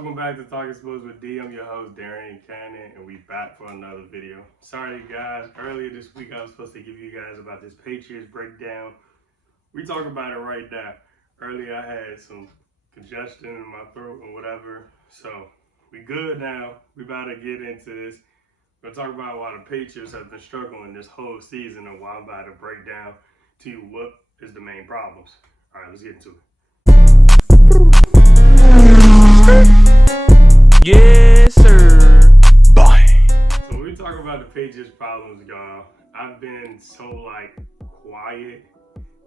Welcome back to Talking Sports with D. I'm your host, Darian Cannon, and we back for another video. Sorry, guys. Earlier this week, I was supposed to give you guys about this Patriots breakdown. We talk about it right now. Earlier, I had some congestion in my throat and whatever, so we good now. We about to get into this. We're going to talk about why the Patriots have been struggling this whole season and why I'm about to break down to you what is the main problems. All right, let's get into it. Yes, sir. Bye. So when we talk about the Patriots problems, y'all, I've been so quiet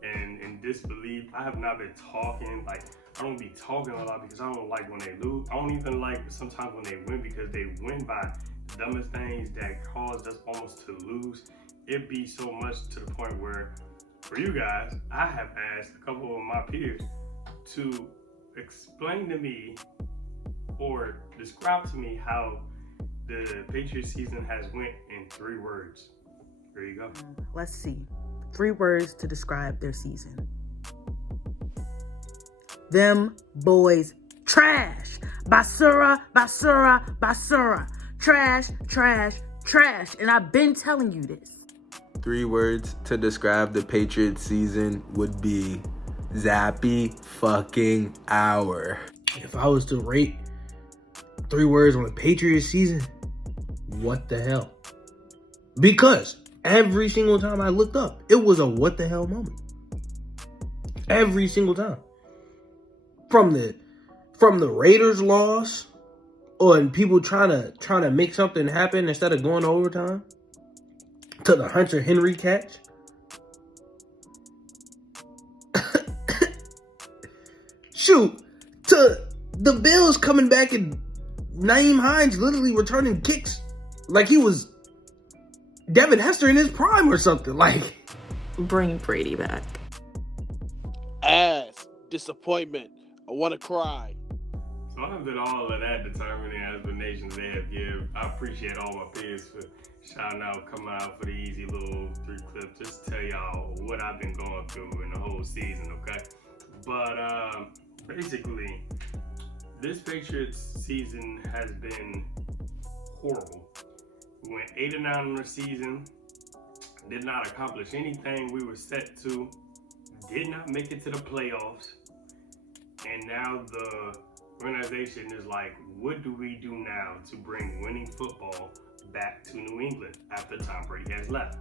and in disbelief. I have not been talking. I don't be talking a lot because I don't like when they lose. I don't even like sometimes when they win because they win by the dumbest things that caused us almost to lose. It be so much to the point where, for you guys, I have asked a couple of my peers to explain to me or describe to me how the Patriots season has went in 3 words. There you go. Let's see. 3 words to describe their season. Them boys trash. Basura, basura, basura. Trash, trash, trash. And I've been telling you this. 3 words to describe the Patriots season would be zappy fucking hour. If I was to rate 3 words on the Patriots season, what the hell? Because every single time I looked up, it was a what the hell moment. Every single time. From the Raiders loss on people trying to make something happen instead of going to overtime, to the Hunter Henry catch. Shoot, to the Bills coming back and Nyheim Hines literally returning kicks like he was Devin Hester in his prime or something. Bring Brady back. Ass. Disappointment. I want to cry. So after all of that determining explanations they have given, I appreciate all my peers for shouting out, coming out for the easy little 3 clips. Just to tell y'all what I've been going through in the whole season, okay? But basically, this Patriots season has been horrible. We went 8-9 in the season, did not accomplish anything we were set to, did not make it to the playoffs, and now the organization is like, what do we do now to bring winning football back to New England after Tom Brady has left?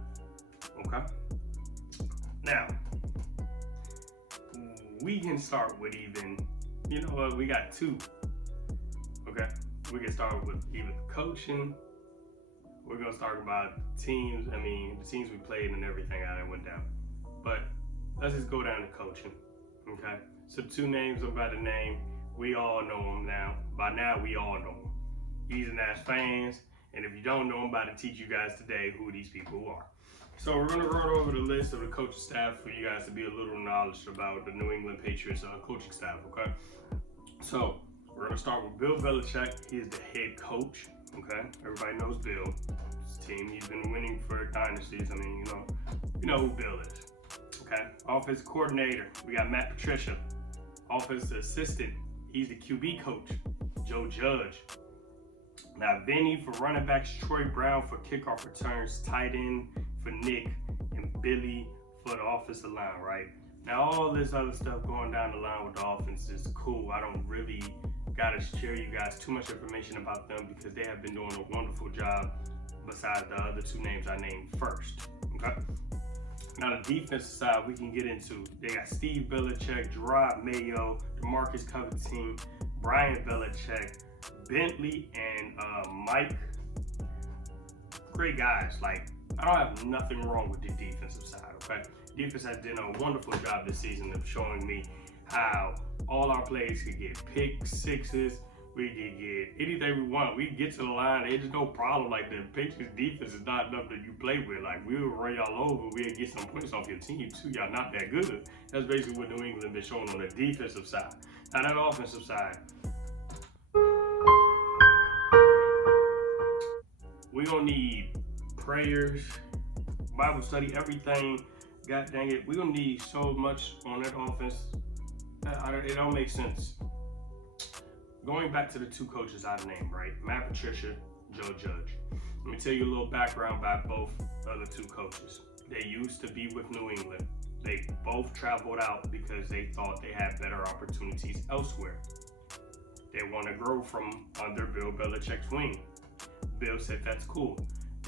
Okay? Now, we can start with you know what, we got 2. Okay? We can start with even coaching. We're going to start about teams. I mean, the teams we played and everything that went down. But let's just go down to coaching. Okay? So 2 names I'm about to name. We all know them now. By now, we all know them. Easy Nash fans. And if you don't know, I'm about to teach you guys today who these people are. So we're going to run over the list of the coaching staff for you guys to be a little knowledge about the New England Patriots coaching staff, okay? So we're going to start with Bill Belichick. He is the head coach, okay? Everybody knows Bill. His team, he's been winning for dynasties. I mean, you know who Bill is, okay? Offensive coordinator, we got Matt Patricia. Offensive assistant, he's the QB coach, Joe Judge. Now, Vinny for running backs, Troy Brown for kickoff returns, tight end for Nick, and Billy for the offensive line, right? Now, all this other stuff going down the line with the offense is cool. I don't really gotta share you guys too much information about them because they have been doing a wonderful job besides the other 2 names I named first, okay? Now, the defensive side we can get into. They got Steve Belichick, Gerard Mayo, DeMarcus Covington, Brian Belichick, Bentley, and Mike. Great guys. I don't have nothing wrong with the defensive side, okay? Defense has done a wonderful job this season of showing me how all our players could get pick sixes. We could get anything we want. We can get to the line. There's no problem. The Patriots defense is not enough that you play with. We'll run y'all over. We'll get some points off your team too. Y'all not that good. That's basically what New England been showing on the defensive side. Now that offensive side, we're gonna need prayers, Bible study, everything. God dang it, we're gonna need so much on that offense. It don't make sense. going back to the two coaches I've named, right? Matt Patricia, Joe Judge. Let me tell you a little background about both of the two coaches. They used to be with New England. They both traveled out because they thought they had better opportunities elsewhere. They want to grow from under Bill Belichick's wing. Bill said that's cool.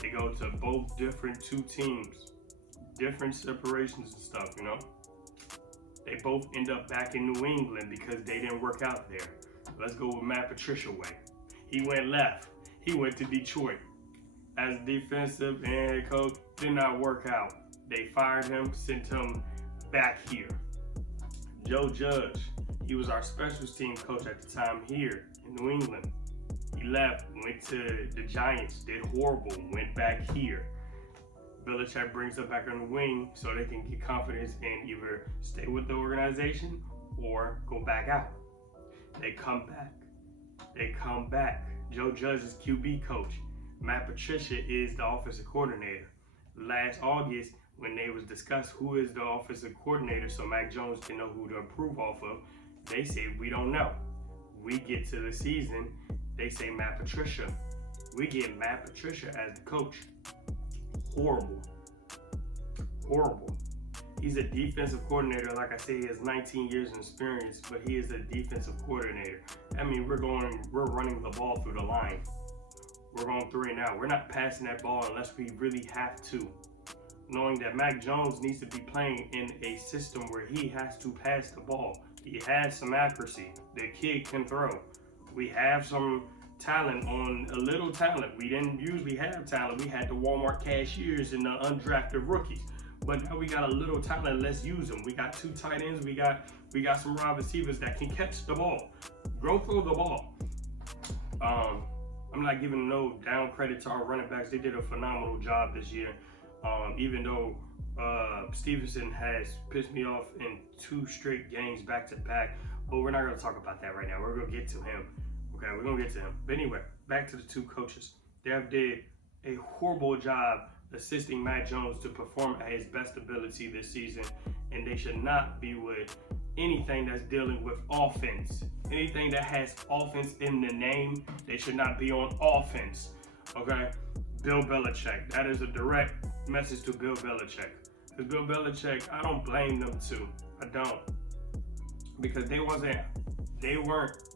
They go to both different two teams, different separations and stuff, you know? They both end up back in New England because they didn't work out there. Let's go with Matt Patricia way. He went left. He went to Detroit. As defensive and head coach, did not work out. They fired him, sent him back here. Joe Judge, he was our special team coach at the time here in New England. He left, went to the Giants, did horrible, went back here. Belichick brings them back on the wing so they can get confidence and either stay with the organization or go back out. They come back. They come back. Joe Judge is QB coach. Matt Patricia is the offensive coordinator. Last August, when they was discussed who is the offensive coordinator so Mac Jones can know who to improve off of, they say, we don't know. We get to the season, they say Matt Patricia. We get Matt Patricia as the coach. Horrible. Horrible. He's a defensive coordinator. Like I say, he has 19 years of experience, but he is a defensive coordinator. I mean, we're running the ball through the line. We're going 3-and-out. We're not passing that ball unless we really have to. Knowing that Mac Jones needs to be playing in a system where he has to pass the ball. He has some accuracy. The kid can throw. We have some talent on a little talent. We didn't usually have talent. We had the Walmart cashiers and the undrafted rookies. But now we got a little talent. Let's use them. We got 2 tight ends. We got some wide receivers that can catch the ball. Go throw the ball. I'm not giving no down credit to our running backs. They did a phenomenal job this year. Even though Stevenson has pissed me off in 2 straight games back to back. But we're not going to talk about that right now. We're going to get to him. Okay, we're going to get to him. But anyway, back to the 2 coaches. They have did a horrible job assisting Matt Jones to perform at his best ability this season. And they should not be with anything that's dealing with offense. Anything that has offense in the name, they should not be on offense. Okay? Bill Belichick. That is a direct message to Bill Belichick. Because Bill Belichick, I don't blame them too. I don't. Because they weren't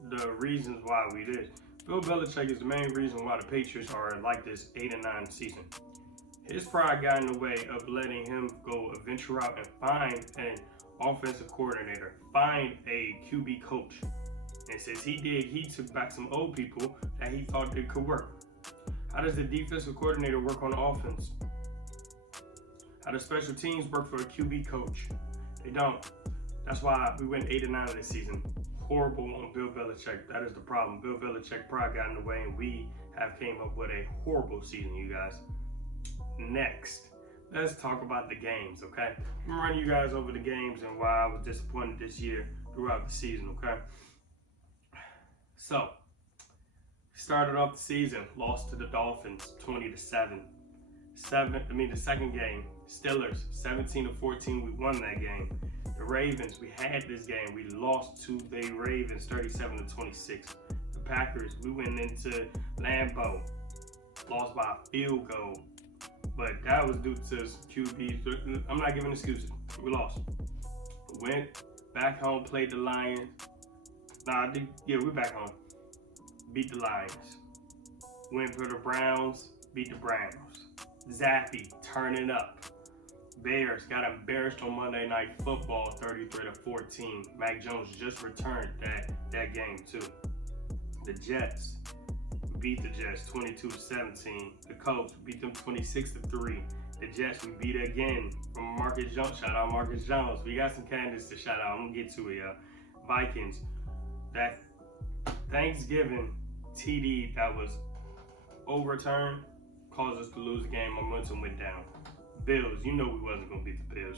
the reasons why we did. Bill Belichick is the main reason why the Patriots are like this 8-9 season. His pride got in the way of letting him go venture out and find an offensive coordinator, find a QB coach. And since he did, he took back some old people that he thought it could work. How does the defensive coordinator work on offense? How does special teams work for a QB coach? They don't. That's why we went 8-9 this season. Horrible on Bill Belichick. That is the problem. Bill Belichick pride got in the way, and we have came up with a horrible season, you guys. Next, let's talk about the games, okay? I'm gonna run you guys over the games and why I was disappointed this year throughout the season, okay? So, started off the season, lost to the Dolphins 20-7. The second game, Steelers 17-14, we won that game. The Ravens, we had this game, we lost to the Ravens 37-26. The Packers, we went into Lambeau, lost by a field goal, but that was due to QBs. I'm not giving excuses. We lost. Went back home, played the Lions. We're back home. Beat the Lions. Went for the Browns, beat the Browns. Zappy, turning up. Bears got embarrassed on Monday Night Football, 33-14. Mac Jones just returned that game too. The Jets beat the Jets 22-17. The Colts beat them 26-3. The Jets we beat again from Marcus Jones. Shout out Marcus Jones. We got some candidates to shout out. I'm gonna get to it, y'all. Vikings. That Thanksgiving TD that was overturned caused us to lose the game. Momentum went down. Bills, you know we wasn't gonna beat the Bills.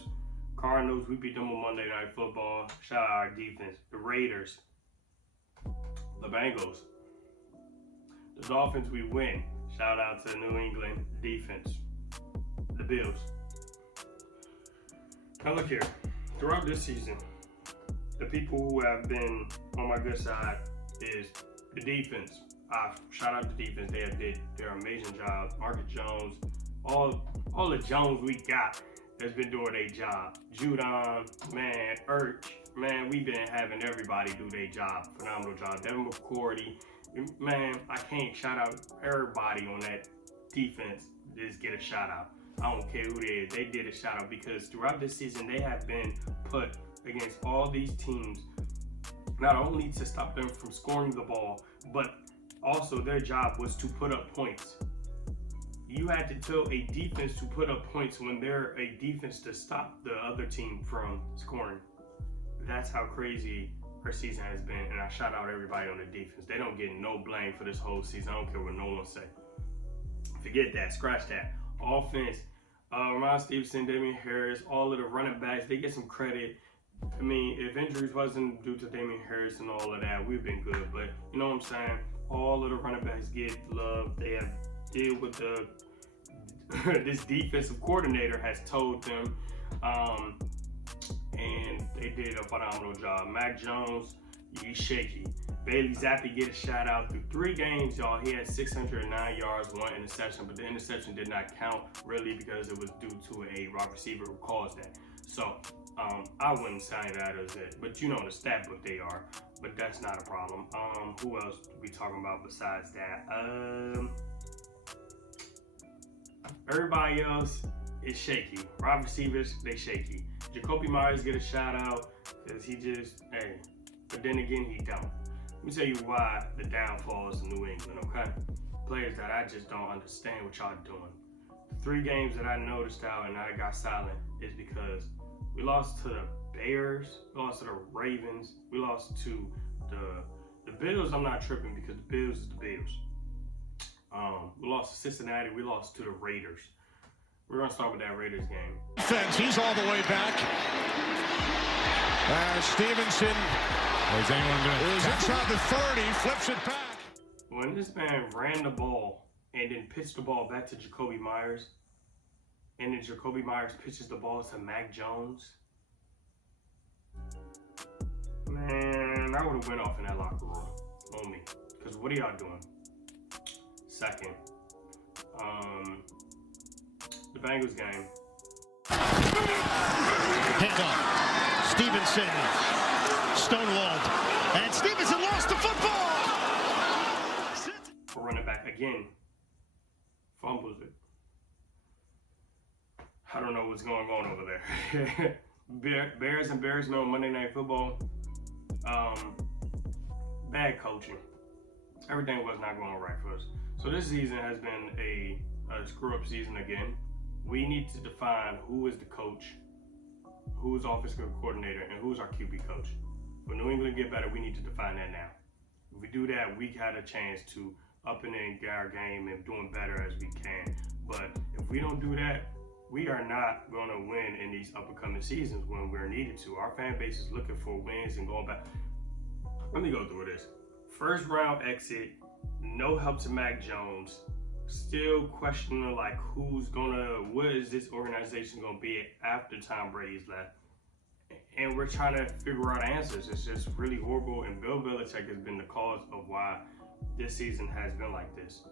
Cardinals, we beat them on Monday Night Football. Shout out our defense. The Raiders. The Bengals. The Dolphins, we win. Shout out to New England defense. The Bills. Now look here. Throughout this season, the people who have been on my good side is The defense. Shout out to defense. They did their amazing job. Marcus Jones, all the Jones we got has been doing their job. Judon, man, Urch, man, we've been having everybody do their job. Phenomenal job. Devin McCourty, man, I can't shout out everybody on that defense. Just get a shout out. I don't care who they is. They did a shout out because throughout this season they have been put against all these teams, not only to stop them from scoring the ball, but also their job was to put up points. You had to tell a defense to put up points when they're a defense to stop the other team from scoring. That's how crazy our season has been, and I shout out everybody on the defense. They don't get no blame for this whole season. I don't care what no one say. Forget that, scratch that. Offense, Ron Stevenson, Damian Harris, all of the running backs, they get some credit. I mean, if injuries wasn't due to Damian Harris and all of that, we've been good. But you know what I'm saying? All of the running backs get love. They have deal with the this defensive coordinator has told them, and they did a phenomenal job. Mac Jones, he's shaky. Bailey Zappi get a shout out through 3 games, y'all. He had 609 yards, 1 interception, but the interception did not count really because it was due to a wide receiver who caused that. So I wouldn't say that as it, but you know the stat book they are, but that's not a problem. Who else we talking about besides that? Everybody else is shaky. Wide receivers, they shaky. Jacoby Myers get a shout out because he just, hey, but then again, he don't. Let me tell you why the downfall is in New England, okay? Players that I just don't understand what y'all doing. The 3 games that I noticed out and I got silent is because we lost to the Bears, we lost to the Ravens, we lost to the Bills. I'm not tripping because the Bills is the Bills. We lost to Cincinnati, we lost to the Raiders. We're gonna start with that Raiders game. Defense, he's all the way back. Stevenson is inside the 30, flips it back. When this man ran the ball and then pitched the ball back to Jacoby Myers, and then Jacoby Myers pitches the ball to Mac Jones, man, I would have went off in that locker room on me. Because what are y'all doing? Second, the Bengals game. Handoff. Stevenson stonewalled, and Stevenson lost the football. Running back again, fumbles it. I don't know what's going on over there. Bears and Bearsmen on Monday Night Football. Bad coaching. Everything was not going right for us. So this season has been a screw-up season again. We need to define who is the coach, who is offensive coordinator, and who's our QB coach. For New England to get better, we need to define that now. If we do that, we got a chance to up and in our game and doing better as we can. But if we don't do that, we are not going to win in these upcoming seasons when we're needed to. Our fan base is looking for wins and going back. Let me go through this. First round exit, no help to Mac Jones. Still questioning like what is this organization gonna be after Tom Brady's left? And we're trying to figure out answers. It's just really horrible, and Bill Belichick has been the cause of why this season has been like this.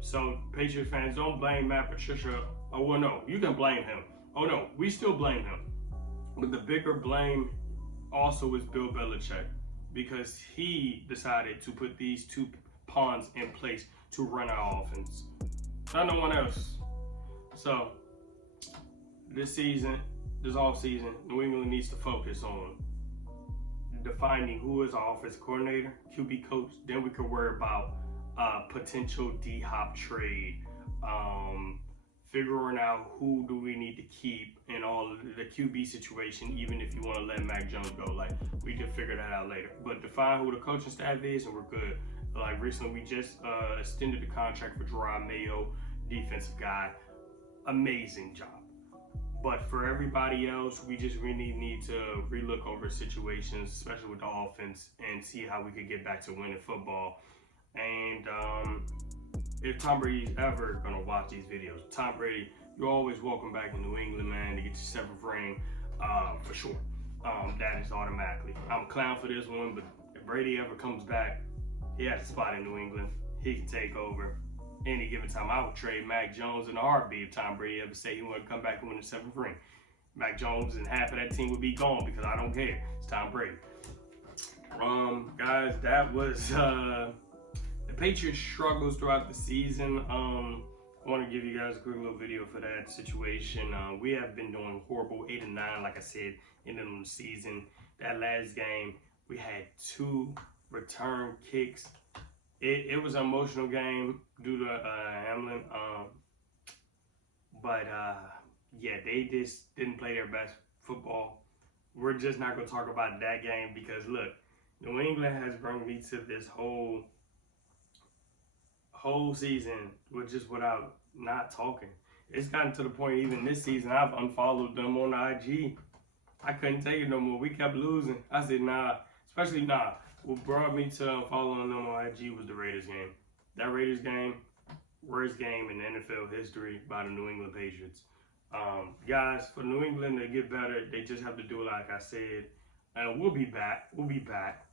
So Patriots fans, don't blame Matt Patricia. Oh well, no, you can blame him. Oh no, we still blame him. But the bigger blame also is Bill Belichick, because he decided to put these 2 pawns in place to run our offense. Not no one else. So this off season, New England needs to focus on defining who is our offensive coordinator, QB coach. Then we could worry about potential D-Hop trade, figuring out who do we need to keep in all of the QB situation, even if you want to let Mac Jones go. Like, we can figure that out later. But define who the coaching staff is, and we're good. Like, recently, we just extended the contract for Gerard Mayo, defensive guy. Amazing job. But for everybody else, we just really need to relook over situations, especially with the offense, and see how we could get back to winning football. And if Tom Brady's ever going to watch these videos, Tom Brady, you're always welcome back in New England, man, to get your 7th ring, for sure. That is automatically. I'm a clown for this one, but if Brady ever comes back, He has a spot in New England. He can take over any given time. I would trade Mac Jones in a heartbeat if Tom Brady ever say he want to come back and win the 7th ring. Mac Jones and half of that team would be gone because I don't care. It's Tom Brady. Guys, that was the Patriots struggles throughout the season. I want to give you guys a quick little video for that situation. We have been doing horrible, 8-9, like I said, in the season. That last game, we had 2 return kicks. It was an emotional game due to Hamlin. Yeah, they just didn't play their best football. We're just not going to talk about that game because, look, New England has brought me to this whole season with just without not talking. It's gotten to the point even this season I've unfollowed them on IG. I couldn't take it no more. We kept losing. I said nah, especially nah. What brought me to unfollowing them on IG was the Raiders game. That Raiders game, worst game in NFL history by the New England Patriots. Guys, for New England to get better, they just have to do it like I said. We'll be back. We'll be back.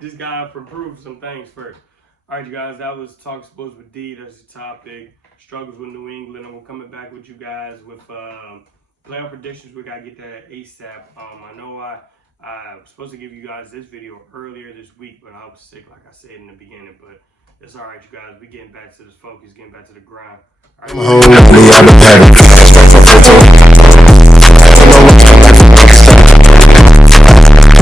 Just gotta improve some things first. All right, you guys, that was Talk Sports with D. That's the topic. Struggles with New England. And we're coming back with you guys with playoff predictions. We gotta get that ASAP. I know I was supposed to give you guys this video earlier this week, but I was sick, like I said in the beginning. But it's all right, you guys. We getting back to this focus, getting back to the grind. All right.